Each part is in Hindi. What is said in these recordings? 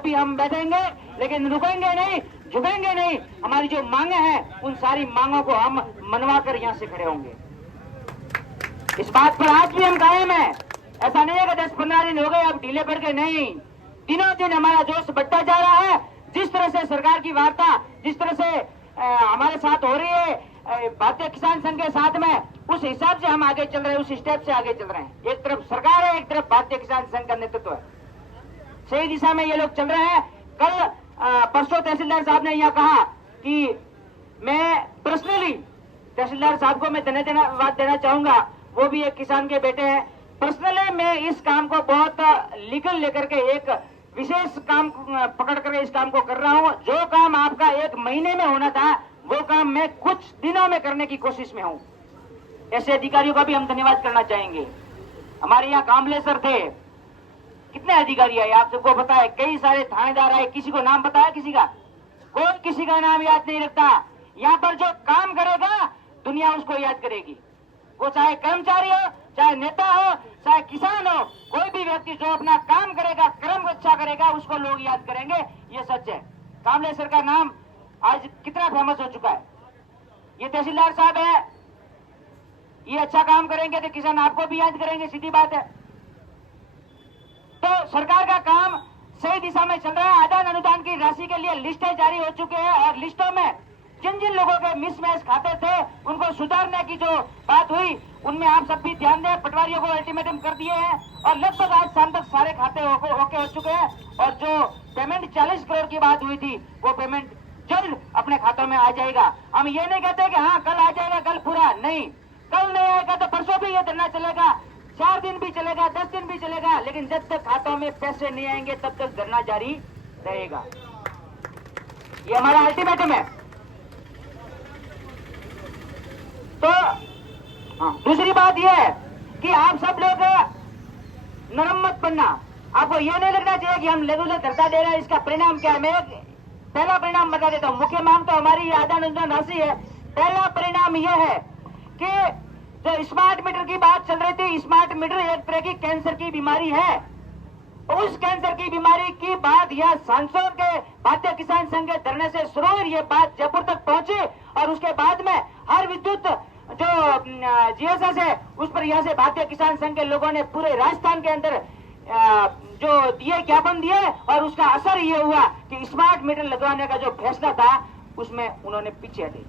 भी हम बैठेंगे, लेकिन रुकेंगे नहीं, झुकेंगे नहीं। हमारी जो मांगे हैं उन सारी मांगों को हम मनवा कर यहाँ से खड़े होंगे। इस बात पर आज भी हम कायम हैं। ऐसा नहीं है कि 10-15 दिन हो गए अब ढीले पड़ गए, नहीं, दिनों दिन हमारा जोश बढ़ता जा रहा है। जिस तरह से सरकार की वार्ता, जिस तरह से हमारे साथ हो रही है भारतीय किसान संघ के साथ में, उस हिसाब से हम आगे चल रहे हैं, उस स्टेप से आगे चल रहे हैं। एक तरफ सरकार है, एक तरफ भारतीय किसान संघ का नेतृत्व है, सही दिशा में ये लोग चल रहे हैं। कल परसों तहसीलदार साहब ने यह कहा कि मैं पर्सनली तहसीलदार साहब को मैं धन्यवाद देना चाहूंगा, वो भी एक किसान के बेटे हैं। पर्सनली मैं इस काम को बहुत लीगल लेकर के एक विशेष काम पकड़ कर इस काम को कर रहा हूं। जो काम आपका 1 महीने में होना था, वो काम मैं कुछ दिनों में करने की कोशिश में हूं। ऐसे अधिकारियों का भी हम धन्यवाद करना चाहेंगे। हमारे यहाँ कामले सर थे, कितने अधिकारी आए आप सबको पता है, कई सारे थानेदार आए, किसी को नाम पता है किसी का? कोई किसी का नाम याद नहीं रखता। यहाँ पर जो काम करेगा दुनिया उसको याद करेगी, वो चाहे कर्मचारी हो, चाहे नेता हो, चाहे किसान हो, कोई भी व्यक्ति जो अपना काम करेगा, कर्म अच्छा करेगा, उसको लोग याद करेंगे, ये सच है। कामले सर का नाम आज कितना फेमस हो चुका है। ये तहसीलदार साहब है, ये अच्छा काम करेंगे तो किसान आपको भी याद करेंगे, सीधी बात है। तो सरकार का काम सही दिशा में चल रहा है। आदान अनुदान की राशि के लिए लिस्टें जारी हो चुके हैं और लिस्टों में जिन जिन लोगों के मिसमैच खाते थे उनको सुधारने की जो बात हुई, उनमें आप सब भी ध्यान दें। पटवारियों को अल्टीमेटम कर दिए हैं और लगभग आज शाम तक सारे खाते ओके हो चुके हैं। और जो पेमेंट 40 करोड़ की बात हुई थी, वो पेमेंट जल्द अपने खातों में आ जाएगा। हम ये नहीं कहते कि हाँ कल आ जाएगा, कल पूरा नहीं, कल नहीं आएगा तो परसों भी ये धरना चलेगा, 4 दिन भी चलेगा, 10 दिन भी चलेगा, लेकिन जब तक खातों में पैसे नहीं आएंगे तब तक धरना जारी रहेगा। ये हमारा अल्टीमेटम है। तो दूसरी बात यह है कि आप सब लोग नरम मत बनना। आपको यह नहीं लगना चाहिए कि हम रेगुलर धरना दे रहे हैं, इसका परिणाम क्या है। मैं पहला परिणाम बता देता हूं। मुख्य मांग तो हमारी आदान अनुदान राशि है। पहला परिणाम यह है कि जो स्मार्ट मीटर की बात चल रही थी, स्मार्ट मीटर एक तरह की कैंसर की बीमारी है। उस कैंसर की बीमारी की बात यह सांसद के भारतीय किसान संघ के धरने से शुरू हुई, ये बात जयपुर तक पहुंची और उसके बाद में हर विद्युत जो जीएसएस है उस पर यहाँ से भारतीय किसान संघ के लोगों ने पूरे राजस्थान के अंदर जो दिए ज्ञापन दिए और उसका असर ये हुआ कि स्मार्ट मीटर लगवाने का जो फैसला था उसमें उन्होंने पीछे हटे।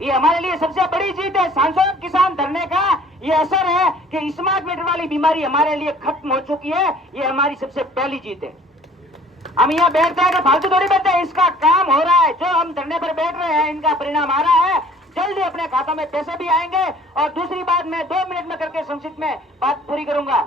ये हमारे लिए सबसे बड़ी जीत है। सांसद किसान धरने का ये असर है कि स्मार्ट मीटर वाली बीमारी हमारे लिए खत्म हो चुकी है। ये हमारी सबसे पहली जीत है। हम यहाँ बैठते हैं कि फालतू थोड़ी बैठते हैं, इसका काम हो रहा है। जो हम धरने पर बैठ रहे हैं इनका परिणाम आ रहा है, जल्दी अपने खातों में पैसे भी आएंगे। और दूसरी बात मैं 2 मिनट में करके संक्षिप्त में बात पूरी करूंगा।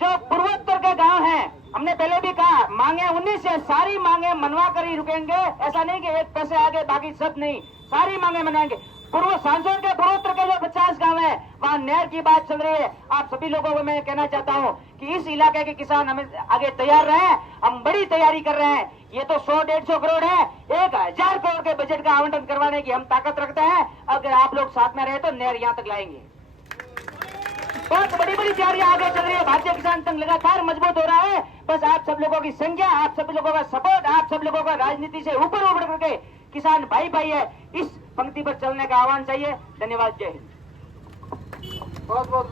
जो पूर्वोत्तर के गांव हैं, हमने पहले भी कहा मांगे 19 है, सारी मांगे मनवा कर ही रुकेंगे। ऐसा नहीं कि एक पैसे आगे बाकी सब नहीं, सारी मांगे मनाएंगे। पूर्व सांसद के पूर्वोत्तर के जो 50 गांव है वहां नहर की बात चल रही है। आप सभी लोगों को मैं कहना चाहता हूं कि इस इलाके के किसान हमें आगे तैयार रहे। हम बड़ी तैयारी कर रहे हैं। ये तो 100-150 करोड़ है, 1000 करोड़ के बजट का आवंटन करवाने की हम ताकत रखते हैं। अगर आप लोग साथ में रहे तो नहर यहाँ तक लाएंगे। बहुत बड़ी बड़ी तैयारियां आगे चल रही है। भारतीय किसान संघ लगातार मजबूत हो रहा है। बस आप सब लोगों की संख्या, आप सब लोगों का सपोर्ट, आप सब लोगों का राजनीति से ऊपर उठ करके किसान भाई भाई है, इस पंक्ति पर चलने का आह्वान चाहिए। धन्यवाद। जय हिंद। बहुत बहुत